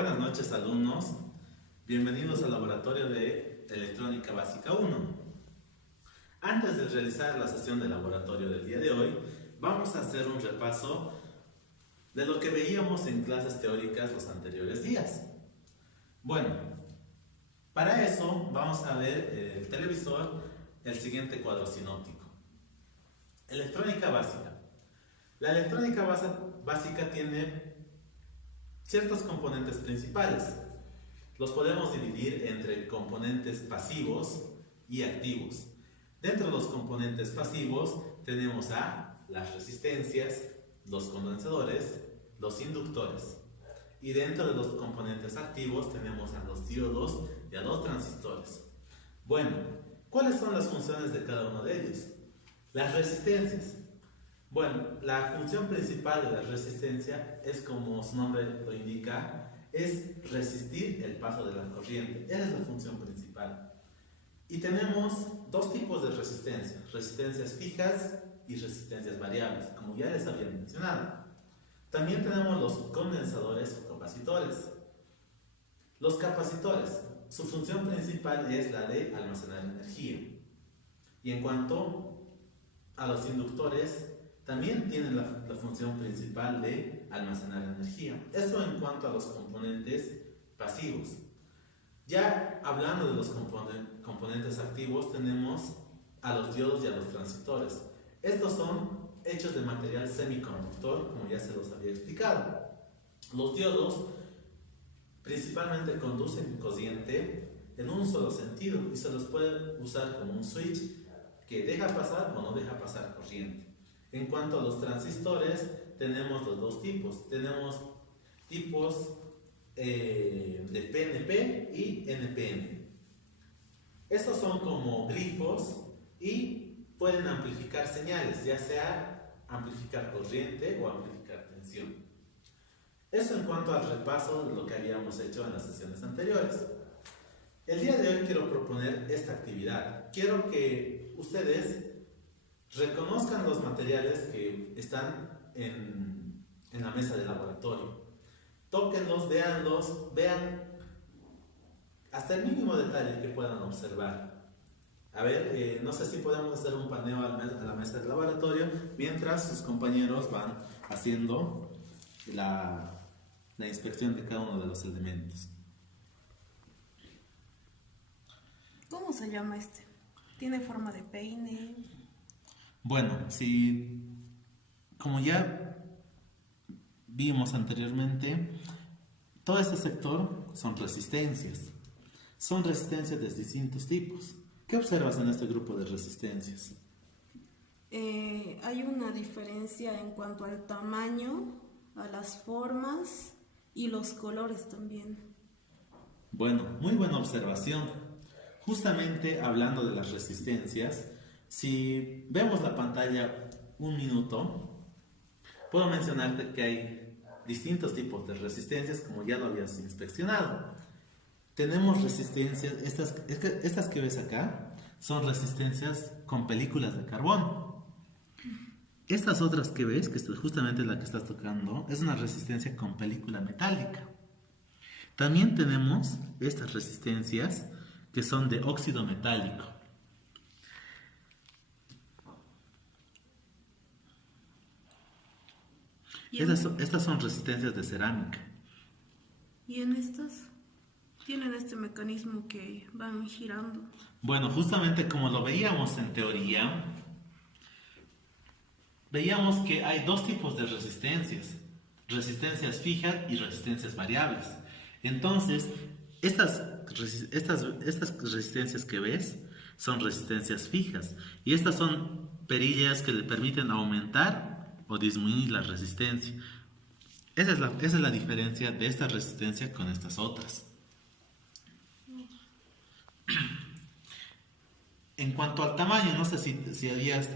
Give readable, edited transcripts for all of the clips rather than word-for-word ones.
Buenas noches, alumnos. Bienvenidos al laboratorio de Electrónica Básica 1. Antes de realizar la sesión de laboratorio del día de hoy, vamos a hacer un repaso de lo que veíamos en clases teóricas los anteriores días. Bueno, para eso vamos a ver el televisor, el siguiente cuadro sinóptico. Electrónica básica. La electrónica básica tiene ciertos componentes principales. Los podemos dividir entre componentes pasivos y activos. Dentro de los componentes pasivos tenemos a las resistencias, los condensadores, los inductores. Y dentro de los componentes activos tenemos a los diodos y a los transistores. Bueno, ¿cuáles son las funciones de cada uno de ellos? Las resistencias. Bueno, la función principal de la resistencia es, como su nombre lo indica, es resistir el paso de la corriente. Esa es la función principal. Y tenemos dos tipos de resistencia: resistencias fijas y resistencias variables, como ya les había mencionado. También tenemos los condensadores o capacitores. Los capacitores, su función principal es la de almacenar energía. Y en cuanto a los inductores, también tienen la función principal de almacenar energía. Eso en cuanto a los componentes pasivos. Ya hablando de los componentes activos, tenemos a los diodos y a los transistores. Estos son hechos de material semiconductor, como ya se los había explicado. Los diodos principalmente conducen corriente en un solo sentido y se los puede usar como un switch que deja pasar o no deja pasar corriente. En cuanto a los transistores, tenemos los dos tipos. Tenemos tipos de PNP y NPN. Estos son como grifos y pueden amplificar señales, ya sea amplificar corriente o amplificar tensión. Eso en cuanto al repaso de lo que habíamos hecho en las sesiones anteriores. El día de hoy quiero proponer esta actividad. Quiero que ustedes reconozcan los materiales que están en la mesa de laboratorio. Tóquenlos, véanlos, vean hasta el mínimo detalle que puedan observar. A ver, no sé si podemos hacer un paneo a la mesa del laboratorio mientras sus compañeros van haciendo la inspección de cada uno de los elementos. ¿Cómo se llama este? ¿Tiene forma de peine? Bueno, como ya vimos anteriormente, todo este sector son resistencias. Son resistencias de distintos tipos. ¿Qué observas en este grupo de resistencias? Hay una diferencia en cuanto al tamaño, a las formas y los colores también. Bueno, muy buena observación. Justamente hablando de las resistencias, si vemos la pantalla un minuto, puedo mencionarte que hay distintos tipos de resistencias, como ya lo habías inspeccionado. Tenemos resistencias, estas que ves acá, son resistencias con películas de carbón. Estas otras que ves, que es justamente la que estás tocando, es una resistencia con película metálica. También tenemos estas resistencias que son de óxido metálico. Estas son resistencias de cerámica. ¿Y en estas? Tienen este mecanismo que van girando. Bueno, justamente como lo veíamos en teoría, veíamos que hay dos tipos de resistencias: resistencias fijas y resistencias variables. Entonces, estas resistencias que ves son resistencias fijas, y estas son perillas que le permiten aumentar o disminuir la resistencia. Esa es la diferencia de esta resistencia con estas otras. En cuanto al tamaño, no sé si habías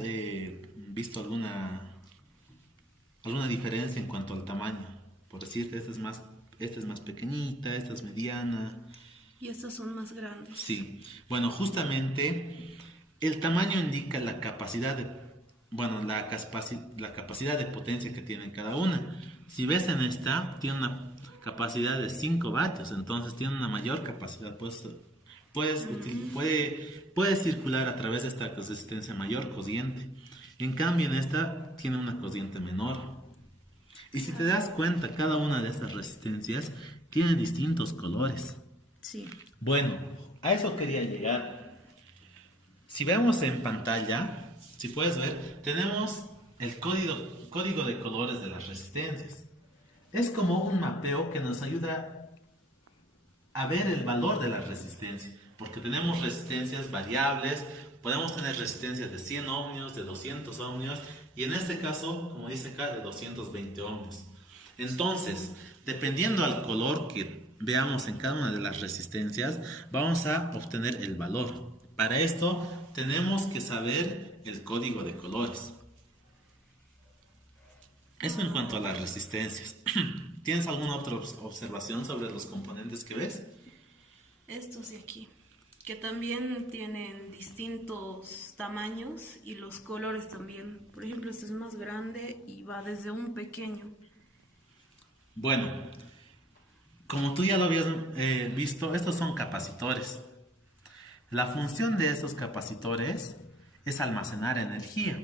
visto alguna diferencia en cuanto al tamaño. Por decirte, esta es más pequeñita, esta es mediana. Y estas son más grandes. Sí. Bueno, justamente el tamaño indica la capacidad de potencia que tiene cada una. Si ves en esta, tiene una capacidad de 5 vatios, entonces tiene una mayor capacidad, puede circular a través de esta resistencia mayor cociente. En cambio, en esta tiene una cociente menor. Y si te das cuenta, cada una de estas resistencias tiene distintos colores. Sí. Bueno, a eso quería llegar. Si vemos en pantalla, si puedes ver, tenemos el código de colores de las resistencias. Es como un mapeo que nos ayuda a ver el valor de la resistencia, porque tenemos resistencias variables, podemos tener resistencias de 100 ohmios, de 200 ohmios, y en este caso, como dice acá, de 220 ohmios. Entonces, dependiendo al color que veamos en cada una de las resistencias, vamos a obtener el valor. Para esto, tenemos que saber el código de colores. Eso en cuanto a las resistencias. ¿Tienes alguna otra observación sobre los componentes que ves? Estos de aquí, que también tienen distintos tamaños y los colores también. Por ejemplo, este es más grande y va desde un pequeño. Bueno, como tú ya lo habías visto, estos son capacitores. La función de estos capacitores es almacenar energía.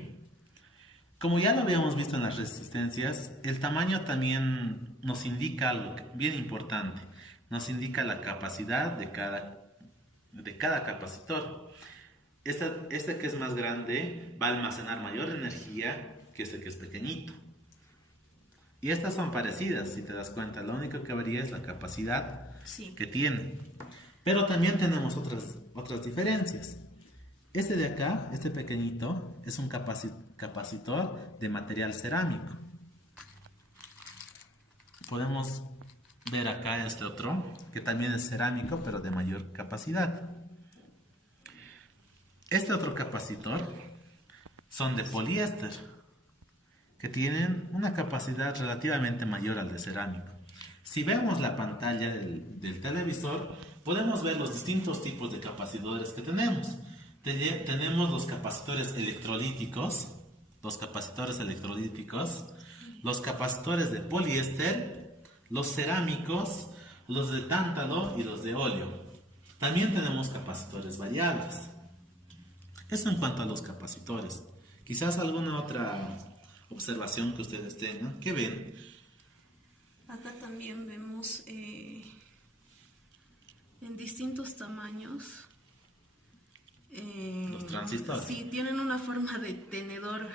Como ya lo habíamos visto en las resistencias, el tamaño también nos indica algo bien importante. Nos indica la capacidad de cada capacitor. Este que es más grande va a almacenar mayor energía que este que es pequeñito. Y estas son parecidas, si te das cuenta. Lo único que varía es la capacidad que tiene. Pero también tenemos otras diferencias. Este de acá, este pequeñito, es un capacitor de material cerámico. Podemos ver acá este otro, que también es cerámico, pero de mayor capacidad. Este otro capacitor son de poliéster, que tienen una capacidad relativamente mayor al de cerámico. Si vemos la pantalla del televisor, podemos ver los distintos tipos de capacitores que tenemos. Tenemos los capacitores electrolíticos, los capacitores de poliéster, los cerámicos, los de tántalo y los de óleo. También tenemos capacitores variables. Eso en cuanto a los capacitores. Quizás alguna otra observación que ustedes tengan. ¿Qué ven? Acá también vemos en distintos tamaños. Los transistores. Sí, tienen una forma de tenedor.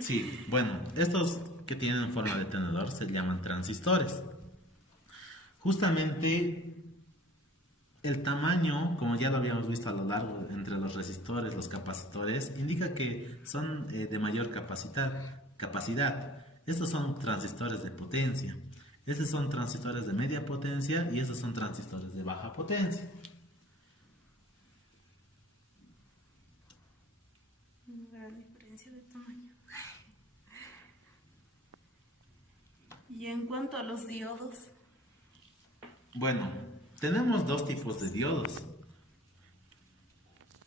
Sí, bueno, estos que tienen forma de tenedor se llaman transistores. Justamente el tamaño, como ya lo habíamos visto a lo largo entre los resistores, los capacitores, indica que son de mayor capacidad. Estos son transistores de potencia. Estos son transistores de media potencia y estos son transistores de baja potencia. Gran diferencia de tamaño. Y en cuanto a los diodos. Bueno, tenemos dos tipos de diodos.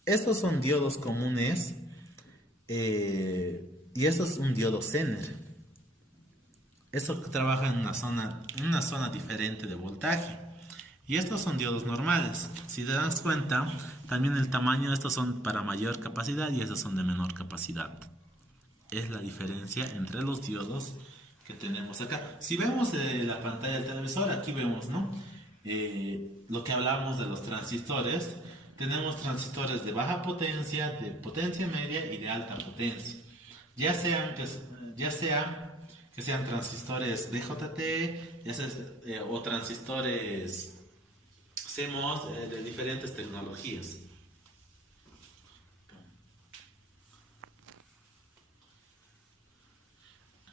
Estos son diodos comunes y esto es un diodo Zener. Esto trabaja en una zona diferente de voltaje. Y estos son diodos normales. Si te das cuenta, también el tamaño, estos son para mayor capacidad y estos son de menor capacidad. Es la diferencia entre los diodos que tenemos acá. Si vemos la pantalla del televisor, aquí vemos, ¿no? Lo que hablamos de los transistores. Tenemos transistores de baja potencia, de potencia media y de alta potencia. Ya sean que sean transistores BJT o transistores CMOS de diferentes tecnologías.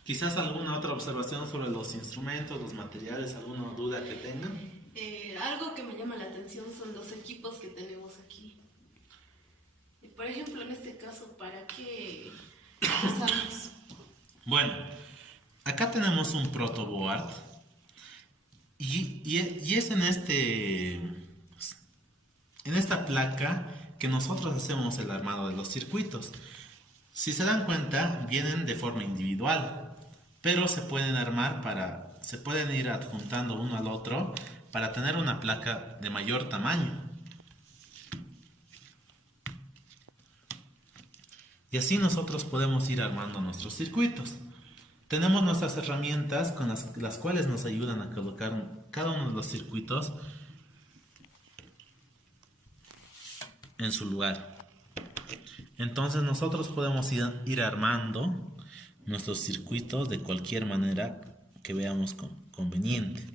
Quizás alguna otra observación sobre los instrumentos, los materiales, alguna duda que tengan. Algo que me llama la atención son los equipos que tenemos aquí. Por ejemplo, en este caso, ¿para qué usamos? Bueno, acá tenemos un protoboard y es en esta placa que nosotros hacemos el armado de los circuitos. Si se dan cuenta, vienen de forma individual, pero se pueden armar para se pueden ir adjuntando uno al otro para tener una placa de mayor tamaño. Y así nosotros podemos ir armando nuestros circuitos. Tenemos nuestras herramientas con las cuales nos ayudan a colocar cada uno de los circuitos en su lugar. Entonces nosotros podemos ir armando nuestros circuitos de cualquier manera que veamos conveniente.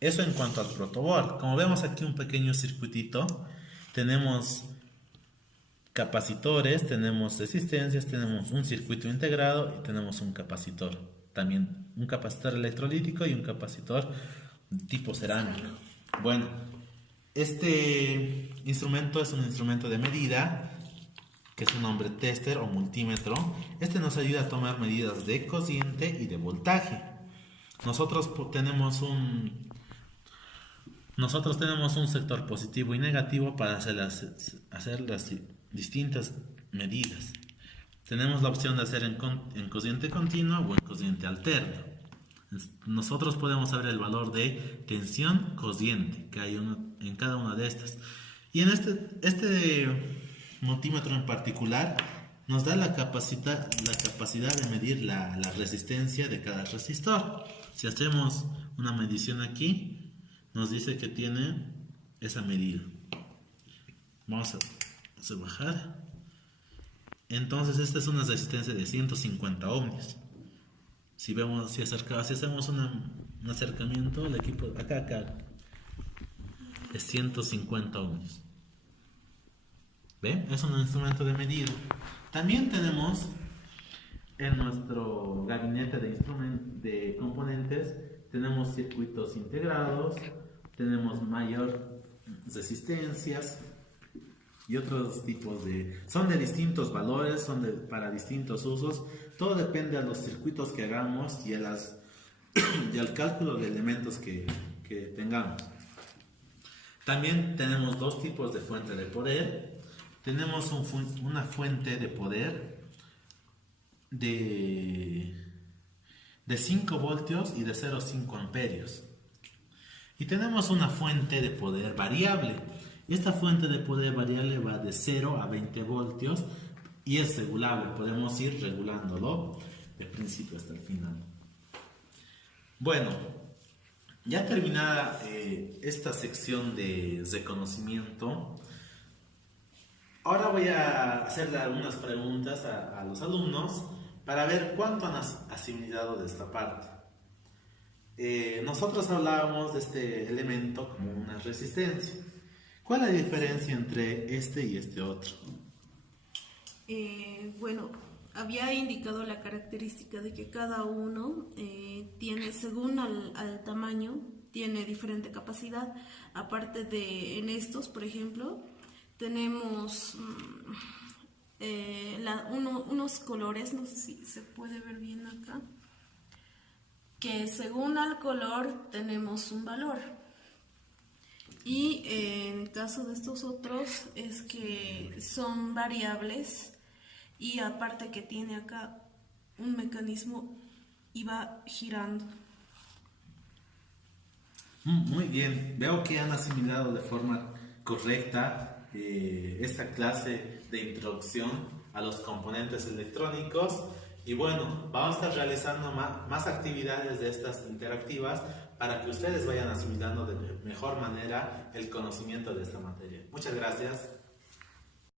Eso en cuanto al protoboard. Como vemos aquí un pequeño circuitito, tenemos capacitores, tenemos resistencias, tenemos un circuito integrado y tenemos un capacitor. También un capacitor electrolítico y un capacitor tipo cerámico. Bueno, este instrumento es un instrumento de medida que su nombre tester o multímetro. Este nos ayuda a tomar medidas de corriente y de voltaje. Nosotros tenemos un sector positivo y negativo para hacer las distintas medidas. Tenemos la opción de hacer en corriente continua o en corriente alterna. Nosotros podemos saber el valor de tensión corriente que hay en cada una de estas. Y en este multímetro en particular nos da la capacidad de medir la resistencia de cada resistor. Si hacemos una medición aquí, nos dice que tiene esa medida. Vamos a bajar. Entonces esta es una resistencia de 150 ohmios. Si hacemos un acercamiento, el equipo acá es 150 ohmios. ¿Ve? Es un instrumento de medida. También tenemos en nuestro gabinete de componentes, tenemos circuitos integrados, tenemos mayor resistencias y otros tipos son de distintos valores, para distintos usos. Todo depende de los circuitos que hagamos y al cálculo de elementos que tengamos. También tenemos dos tipos de fuente de poder. Tenemos una fuente de poder de 5 voltios y de 0,5 amperios. Y tenemos una fuente de poder variable. Esta fuente de poder variable va de 0 a 20 voltios y es regulable. Podemos ir regulándolo del principio hasta el final. Bueno, ya terminada esta sección de reconocimiento, ahora voy a hacerle algunas preguntas a los alumnos para ver cuánto han asimilado de esta parte. Nosotros hablábamos de este elemento como una resistencia. ¿Cuál es la diferencia entre este y este otro? Bueno, había indicado la característica de que cada uno tiene, según al tamaño, tiene diferente capacidad. Aparte de en estos, por ejemplo, tenemos unos colores, no sé si se puede ver bien acá, que según al color tenemos un valor. Y en el caso de estos otros es que son variables y aparte que tiene acá un mecanismo y va girando. Muy bien, veo que han asimilado de forma correcta esta clase de introducción a los componentes electrónicos. Y bueno, vamos a estar realizando más actividades de estas interactivas para que ustedes vayan asimilando de mejor manera el conocimiento de esta materia. Muchas gracias.